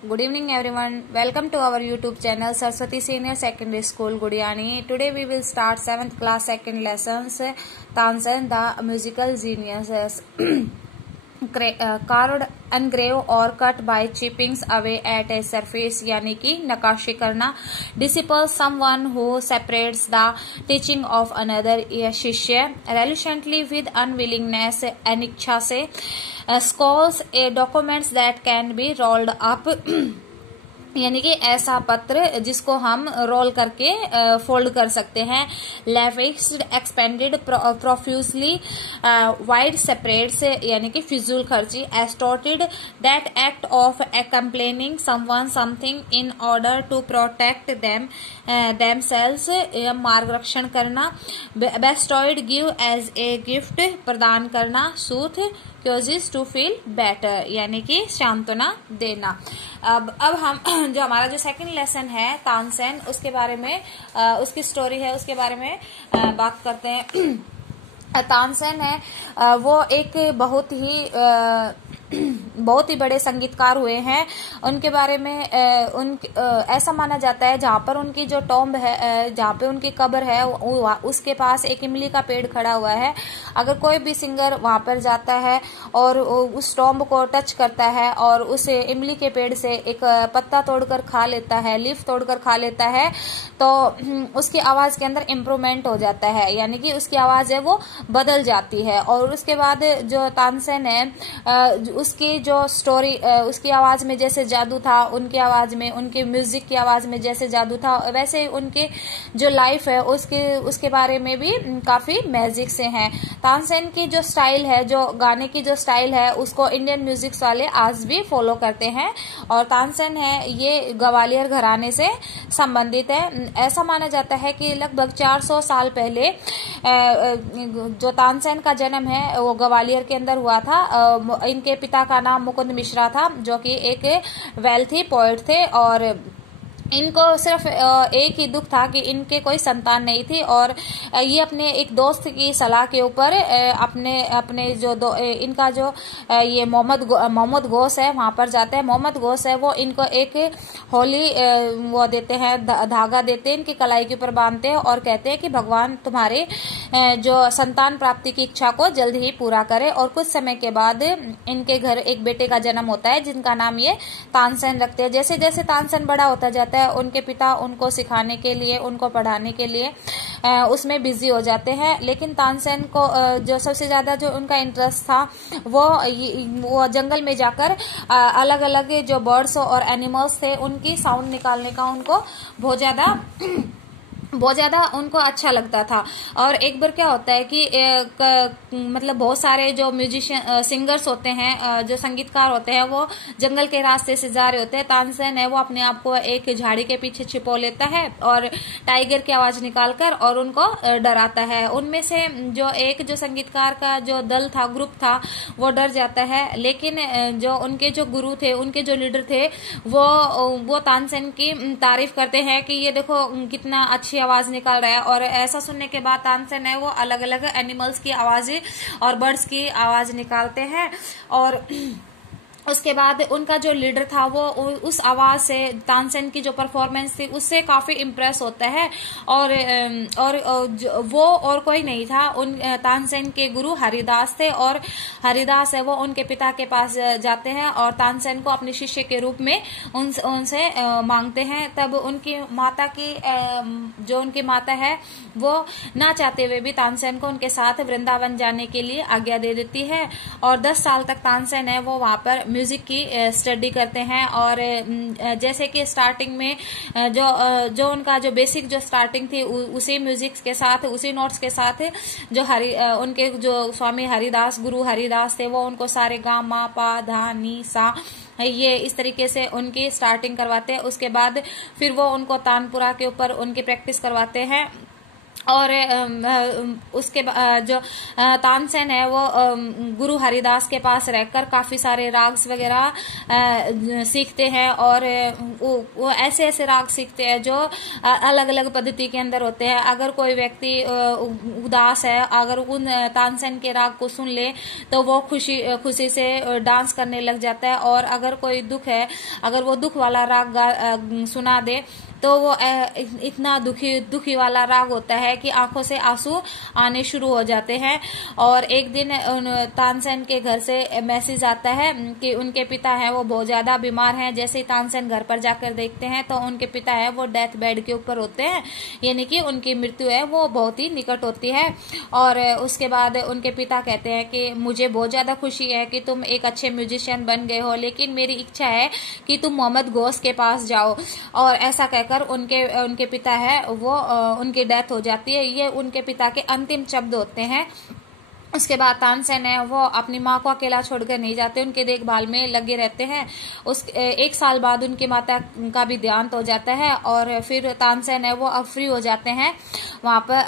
Good evening everyone. Welcome to our YouTube channel Saraswati Senior Secondary School Gudiani. Today we will start 7th class second lessons Tansen the musical geniuses. Carved, engraved or cut by chippings away at a surface यानी कि नकाशी करना. Disciples someone who separates the teaching of another शिष्य. Reluctantly with unwillingness अनिच्छा से. Scrolls documents that can be rolled up यानी कि ऐसा पत्र जिसको हम रोल करके फोल्ड कर सकते हैं. Lavished expended profusely wide separates यानी कि फिजूल खर्ची. Extorted that act of complaining someone something in order to protect themselves मार्गरक्षण करना. Bestowed give as a gift प्रदान करना. Soothe causes to feel better यानी कि सांत्वना देना. अब हम जो हमारा जो सेकंड लेसन है तानसेन उसके बारे में उसकी स्टोरी है उसके बारे में बात करते हैं. तानसेन है वो एक बहुत ही बड़े संगीतकार हुए हैं. उनके बारे में ऐसा माना जाता है जहाँ पर उनकी जो टॉम्ब है जहाँ पे उनकी कब्र है उसके पास एक इमली का पेड़ खड़ा हुआ है. अगर कोई भी सिंगर वहां पर जाता है और उस टॉम्ब को टच करता है और उस इमली के पेड़ से एक पत्ता तोड़कर खा लेता है, लीफ तोड़कर खा लेता है, तो उसकी आवाज के अंदर इम्प्रूवमेंट हो जाता है यानी कि उसकी आवाज है वो बदल जाती है. और उसके बाद जो तानसेन है उसकी जो स्टोरी उसकी आवाज में जैसे जादू था, उनकी आवाज में उनके म्यूजिक की आवाज में जैसे जादू था, वैसे उनके जो लाइफ है उसके बारे में भी काफी मैजिक से हैं. तानसेन की जो स्टाइल है, जो गाने की जो स्टाइल है, उसको इंडियन म्यूजिक वाले आज भी फॉलो करते हैं. और तानसेन है ये ग्वालियर घराने से संबंधित है. ऐसा माना जाता है कि लगभग 400 साल पहले जो तानसेन का जन्म है वो ग्वालियर के अंदर हुआ था. इनके पिता का नाम मुकुंद मिश्रा था जो कि एक वेल्थी पोएट थे और इनको सिर्फ एक ही दुख था कि इनके कोई संतान नहीं थी. और ये अपने एक दोस्त की सलाह के ऊपर अपने जो इनका जो ये मोहम्मद गोस है वहां पर जाते हैं. मोहम्मद गोस है वो इनको एक होली वो देते हैं, धागा देते हैं, इनकी कलाई के ऊपर बांधते हैं और कहते हैं कि भगवान तुम्हारे जो संतान प्राप्ति की इच्छा को जल्द ही पूरा करे. और कुछ समय के बाद इनके घर एक बेटे का जन्म होता है जिनका नाम ये तानसेन रखते हैं. जैसे जैसे तानसेन बड़ा होता जाता है उनके पिता उनको सिखाने के लिए, उनको पढ़ाने के लिए उसमें बिजी हो जाते हैं. लेकिन तानसेन को जो सबसे ज्यादा जो उनका इंटरेस्ट था वो जंगल में जाकर अलग अलग जो बर्ड्स और एनिमल्स थे उनकी साउंड निकालने का उनको बहुत ज्यादा उनको अच्छा लगता था. और एक बार क्या होता है कि मतलब बहुत सारे जो म्यूजिशियन सिंगर्स होते हैं, जो संगीतकार होते हैं, वो जंगल के रास्ते से जा रहे होते हैं. तानसेन है वो अपने आप को एक झाड़ी के पीछे छिपो लेता है और टाइगर की आवाज निकालकर और उनको डराता है. उनमें से जो संगीतकार का जो दल था, ग्रुप था, वो डर जाता है. लेकिन जो उनके जो गुरु थे, उनके जो लीडर थे, वो तानसेन की तारीफ करते हैं कि ये देखो कितना अच्छी आवाज निकाल रहा है. और ऐसा सुनने के बाद तानसेन है वो अलग अलग एनिमल्स की आवाजें और बर्ड्स की आवाज निकालते हैं. और उसके बाद उनका जो लीडर था वो उस आवाज से, तानसेन की जो परफॉर्मेंस थी उससे काफी इम्प्रेस होता है. और वो और कोई नहीं था, उन तानसेन के गुरु हरिदास थे. और हरिदास है वो उनके पिता के पास जाते हैं और तानसेन को अपने शिष्य के रूप में उनसे मांगते हैं. तब उनकी माता है वो ना चाहते हुए भी तानसेन को उनके साथ वृंदावन जाने के लिए आज्ञा दे देती है. और 10 साल तक तानसेन है वो वहां पर म्यूजिक की स्टडी करते हैं. और जैसे कि स्टार्टिंग में जो उनका जो बेसिक जो स्टार्टिंग थी उसी म्यूजिक के साथ, उसी नोट्स के साथ जो उनके जो स्वामी हरिदास, गुरु हरिदास थे, वो उनको सारे गा मा पा धा नी सा ये इस तरीके से उनकी स्टार्टिंग करवाते हैं. उसके बाद फिर वो उनको तानपुरा के ऊपर उनकी प्रैक्टिस करवाते हैं. और उसके जो तानसेन है वो गुरु हरिदास के पास रहकर काफी सारे राग्स वगैरह सीखते हैं, और वो ऐसे ऐसे राग सीखते हैं जो अलग अलग पद्धति के अंदर होते हैं। अगर कोई व्यक्ति उदास है, अगर उन तानसेन के राग को सुन ले तो वो खुशी से डांस करने लग जाता है, और अगर कोई दुख है, अगर वो दुख वाला राग सुना दे तो वो इतना दुखी वाला राग होता है कि आंखों से आंसू आने शुरू हो जाते हैं। और एक दिन तानसेन के घर से मैसेज आता है कि उनके पिता है वो बहुत ज्यादा बीमार हैं। जैसे ही तानसेन घर पर जाकर देखते हैं तो उनके पिता है वो डेथ बेड के ऊपर होते हैं, यानी कि उनकी मृत्यु है वो बहुत ही निकट होती है। और उसके बाद उनके पिता कहते हैं कि मुझे बहुत ज्यादा खुशी है कि तुम एक अच्छे म्यूजिशियन बन गए हो, लेकिन मेरी इच्छा है कि तुम मोहम्मद गौस के पास जाओ। और ऐसा कहकर उनके पिता है वो उनकी डेथ हो जाती है। ये उनके पिता के अंतिम शब्द होते हैं। उसके बाद तानसेन है वो अपनी माँ को अकेला छोड़कर नहीं जाते, उनके देखभाल में लगे रहते हैं। एक साल बाद उनकी माता का भी देहांत हो जाता है, और फिर तानसेन है वो अब फ्री हो जाते हैं वहां पर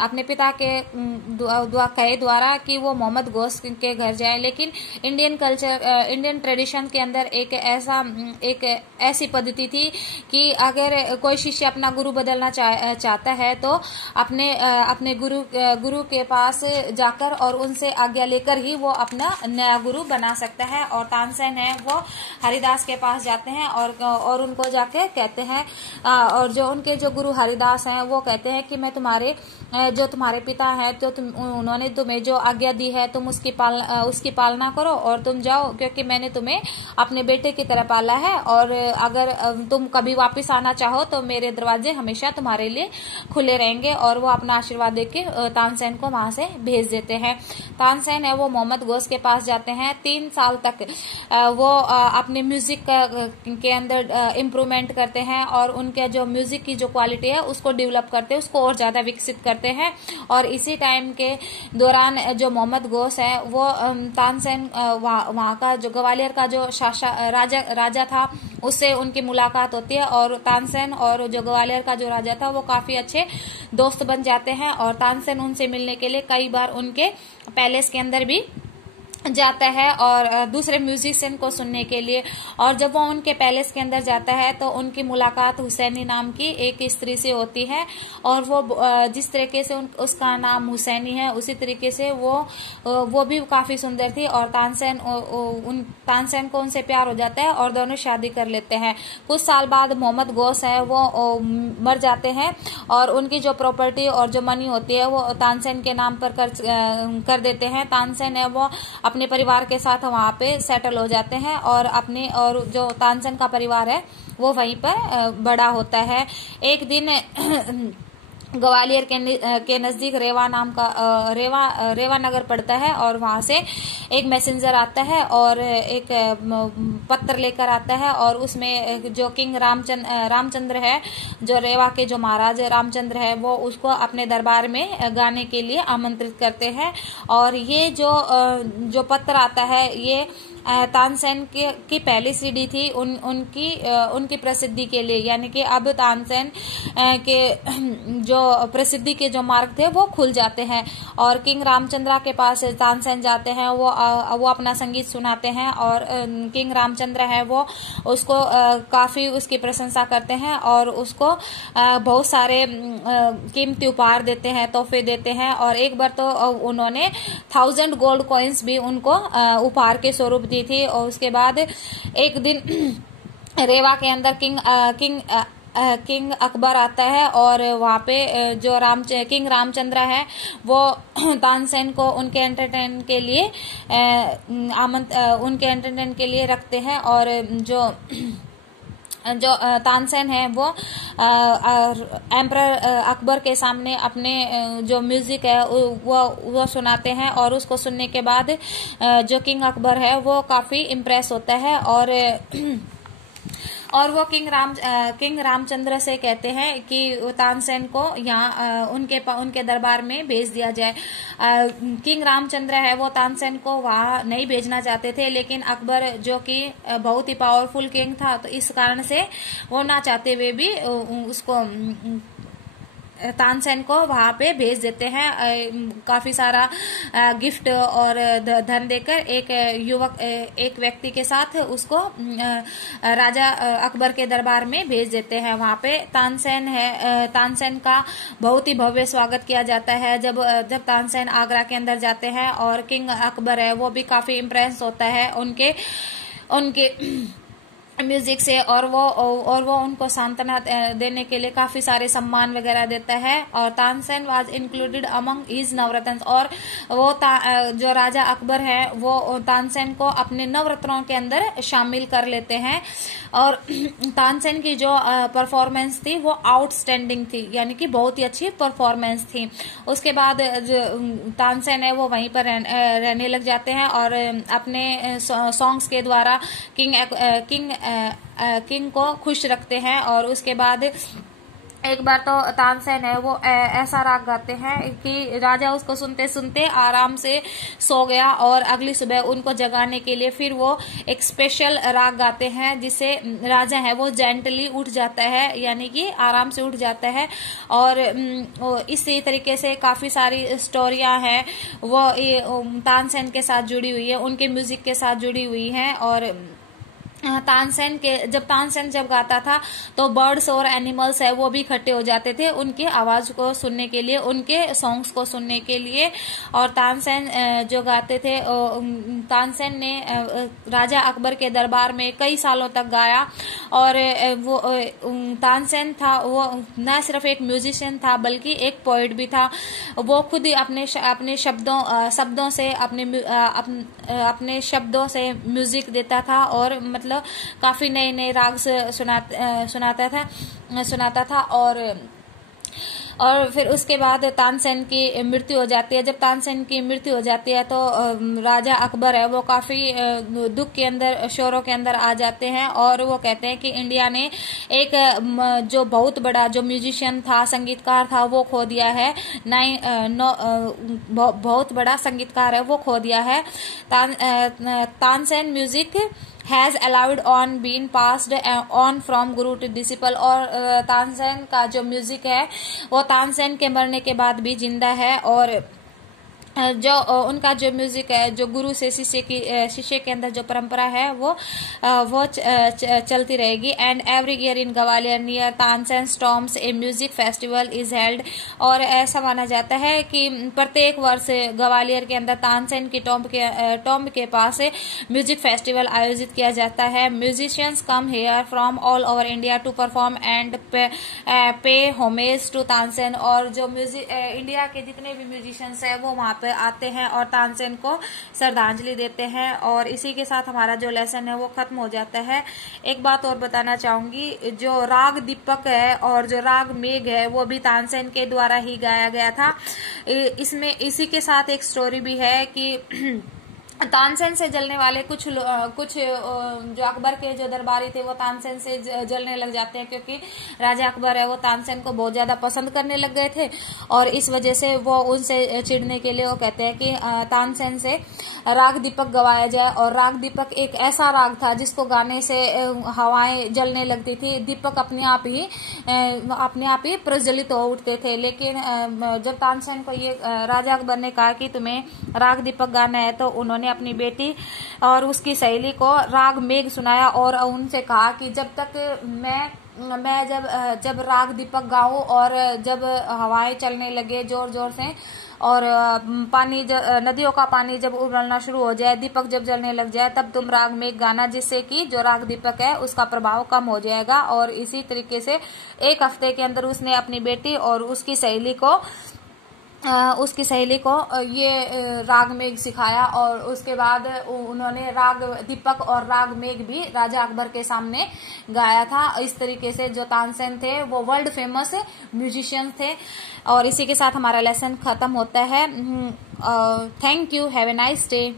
अपने पिता के कहे द्वारा कि वो मोहम्मद गौस के घर जाए। लेकिन इंडियन कल्चर, इंडियन ट्रेडिशन के अंदर एक ऐसी पद्धति थी कि अगर कोई शिष्य अपना गुरु बदलना चाहता है तो अपने गुरु के पास जाकर और उनसे आज्ञा लेकर ही वो अपना नया गुरु बना सकता है। और तानसेन है वो हरिदास के पास जाते हैं और उनको जाके कहते हैं, और जो उनके जो गुरु हरिदास हैं वो कहते हैं कि मैं तुम्हारे पिता हैं तो उन्होंने तुम्हें जो आज्ञा दी है तुम उसकी पालना करो और तुम जाओ, क्योंकि मैंने तुम्हें अपने बेटे की तरह पाला है, और अगर तुम कभी वापस आना चाहो तो मेरे दरवाजे हमेशा तुम्हारे लिए खुले रहेंगे। और वो अपना आशीर्वाद देकर तानसेन को वहां से भेज देते हैं। तानसेन है वो मोहम्मद गौस के पास जाते हैं। 3 साल तक वो अपने म्यूजिक के अंदर इम्प्रूवमेंट करते हैं, और उनके जो म्यूजिक की जो क्वालिटी है उसको डेवलप करते हैं, उसको और ज्यादा विकसित करते हैं। और इसी टाइम के दौरान जो मोहम्मद गौस है वो तानसेन वहाँ का जो ग्वालियर का जो राजा था उससे उनकी मुलाकात होती है, और तानसेन और जो ग्वालियर का जो राजा था वो काफी अच्छे दोस्त बन जाते हैं। और तानसेन उनसे मिलने के लिए कई बार उनके पैलेस के अंदर भी जाता है और दूसरे म्यूजिशियन को सुनने के लिए। और जब वो उनके पैलेस के अंदर जाता है तो उनकी मुलाकात हुसैनी नाम की एक स्त्री से होती है, और वो जिस तरीके से उसका नाम हुसैनी है उसी तरीके से वो भी काफी सुंदर थी। और तानसेन को उनसे प्यार हो जाता है और दोनों शादी कर लेते हैं। कुछ साल बाद मोहम्मद गौस है वो मर जाते हैं, और उनकी जो प्रॉपर्टी और जो मनी होती है वो तानसेन के नाम पर कर देते हैं। तानसेन है वो अपने परिवार के साथ वहां पे सेटल हो जाते हैं, और जो तानसेन का परिवार है वो वहीं पर बड़ा होता है। एक दिन ग्वालियर के नजदीक रेवा नाम का रेवा नगर पड़ता है, और वहां से एक मैसेंजर आता है और एक पत्र लेकर आता है, और उसमें जो किंग रामचंद्र है, जो रेवा के जो महाराज रामचंद्र है, वो उसको अपने दरबार में गाने के लिए आमंत्रित करते हैं। और ये जो पत्र आता है ये तानसेन की पहली सीडी थी उनकी प्रसिद्धि के लिए, यानी कि अब तानसेन के जो प्रसिद्धि के जो मार्ग थे वो खुल जाते हैं। और किंग रामचंद्र के पास तानसेन जाते हैं, वो अपना संगीत सुनाते हैं, और किंग रामचंद्र है वो उसको काफी उसकी प्रशंसा करते हैं, और उसको बहुत सारे कीमती उपहार देते हैं, तोहफे देते हैं। और एक बार तो उन्होंने 1000 गोल्ड कॉइन्स भी उनको उपहार के स्वरूप थी। और उसके बाद एक दिन रेवा के अंदर किंग अकबर आता है, और वहाँ पे जो किंग रामचंद्र है वो तानसेन को उनके एंटरटेन के लिए रखते हैं। और जो तानसेन है वो एम्परर अकबर के सामने अपने जो म्यूजिक है वो सुनाते हैं, और उसको सुनने के बाद जो किंग अकबर है वो काफी इम्प्रेस होता है, और वो किंग रामचंद्र से कहते हैं कि तानसेन को यहाँ उनके दरबार में भेज दिया जाए। किंग रामचंद्र है वो तानसेन को वहाँ नहीं भेजना चाहते थे, लेकिन अकबर जो कि बहुत ही पावरफुल किंग था तो इस कारण से वो ना चाहते हुए भी उसको तानसेन को वहां पे भेज देते हैं, काफी सारा गिफ्ट और धन देकर एक व्यक्ति के साथ उसको राजा अकबर के दरबार में भेज देते हैं। वहां पे तानसेन का बहुत ही भव्य स्वागत किया जाता है। जब तानसेन आगरा के अंदर जाते हैं और किंग अकबर है वो भी काफी इम्प्रेस होता है उनके म्यूजिक से, और वो उनको सांत्वना देने के लिए काफी सारे सम्मान वगैरह देता है। और Tansen was included among his Navratna, और वो जो राजा अकबर है वो तानसेन को अपने नवरत्नों के अंदर शामिल कर लेते हैं। और तानसेन की जो परफॉर्मेंस थी वो आउटस्टैंडिंग थी, यानी कि बहुत ही अच्छी परफॉर्मेंस थी। उसके बाद जो तानसेन है वो वहीं पर रहने लग जाते हैं और अपने सॉन्ग्स के द्वारा किंग को खुश रखते हैं। और उसके बाद एक बार तो तानसेन है वो ऐसा राग गाते हैं कि राजा उसको सुनते सुनते आराम से सो गया, और अगली सुबह उनको जगाने के लिए फिर वो एक स्पेशल राग गाते हैं जिससे राजा है वो जेंटली उठ जाता है, यानी कि आराम से उठ जाता है। और इसी तरीके से काफी सारी स्टोरियां हैं वो तानसेन के साथ जुड़ी हुई है, उनके म्यूजिक के साथ जुड़ी हुई है। और तानसेन जब गाता था तो बर्ड्स और एनिमल्स है वो भी इकट्ठे हो जाते थे उनकी आवाज को सुनने के लिए, उनके सॉन्ग्स को सुनने के लिए। और तानसेन जो गाते थे, तानसेन ने राजा अकबर के दरबार में कई सालों तक गाया। और वो तानसेन था वो न सिर्फ एक म्यूजिशियन था बल्कि एक पोएट भी था। वो खुद ही अपने शब्दों से अपने शब्दों से म्यूजिक देता था, और मतलब काफी नए नए राग सुनाता था। और फिर उसके बाद तानसेन की मृत्यु हो जाती है। जब तानसेन की मृत्यु हो जाती है तो राजा अकबर है वो काफी दुख के अंदर, शोरों के अंदर आ जाते हैं, और वो कहते हैं कि इंडिया ने एक जो बहुत बड़ा जो म्यूजिशियन था, संगीतकार था, वो खो दिया है। बहुत बड़ा संगीतकार है वो खो दिया है। Tansen music has allowed on being passed on from guru to disciple, और तानसेन का जो म्यूजिक है वो तानसेन के मरने के बाद भी जिंदा है। और जो उनका जो म्यूजिक है जो गुरु से शिष्य के अंदर जो परंपरा है वो चलती रहेगी। And every year in Gwalior near Tansen tomb A music festival is held, और ऐसा माना जाता है कि प्रत्येक वर्ष ग्वालियर के अंदर तानसेन की टॉम्ब के पास म्यूजिक फेस्टिवल आयोजित किया जाता है। Musicians come here from all over India to perform and pay homage to Tansen, और जो म्यूजिक इंडिया के जितने भी म्यूजिशियंस है वो वहां आते हैं और तानसेन को श्रद्धांजलि देते हैं। और इसी के साथ हमारा जो लेसन है वो खत्म हो जाता है। एक बात और बताना चाहूंगी, जो राग दीपक है और जो राग मेघ है वो भी तानसेन के द्वारा ही गाया गया था। इसमें इसी के साथ एक स्टोरी भी है कि तानसेन से जलने वाले कुछ जो अकबर के जो दरबारी थे वो तानसेन से जलने लग जाते हैं, क्योंकि राजा अकबर है वो तानसेन को बहुत ज्यादा पसंद करने लग गए थे। और इस वजह से वो उनसे चिढ़ने के लिए वो कहते हैं कि तानसेन से राग दीपक गवाया जाए। और राग दीपक एक ऐसा राग था जिसको गाने से हवाएं जलने लगती थी, दीपक अपने आप ही प्रज्वलित हो उठते थे। लेकिन जब तानसेन को ये राजा अकबर ने कहा कि तुम्हें राग दीपक गाना है, तो उन्होंने अपनी बेटी और उसकी सहेली को राग मेघ सुनाया और उनसे कहा कि जब तक मैं जब राग दीपक गाऊं और जब हवाएं चलने लगे जोर जोर से और नदियों का पानी जब उबलना शुरू हो जाए, दीपक जब जलने लग जाए, तब तुम राग मेघ गाना, जिससे कि जो राग दीपक है उसका प्रभाव कम हो जाएगा। और इसी तरीके से एक हफ्ते के अंदर उसने अपनी बेटी और उसकी सहेली को ये राग मेघ सिखाया। और उसके बाद उन्होंने राग दीपक और राग मेघ भी राजा अकबर के सामने गाया था। इस तरीके से जो तानसेन थे वो वर्ल्ड फेमस म्यूजिशियन थे। और इसी के साथ हमारा लेसन खत्म होता है। Thank you, have a nice day.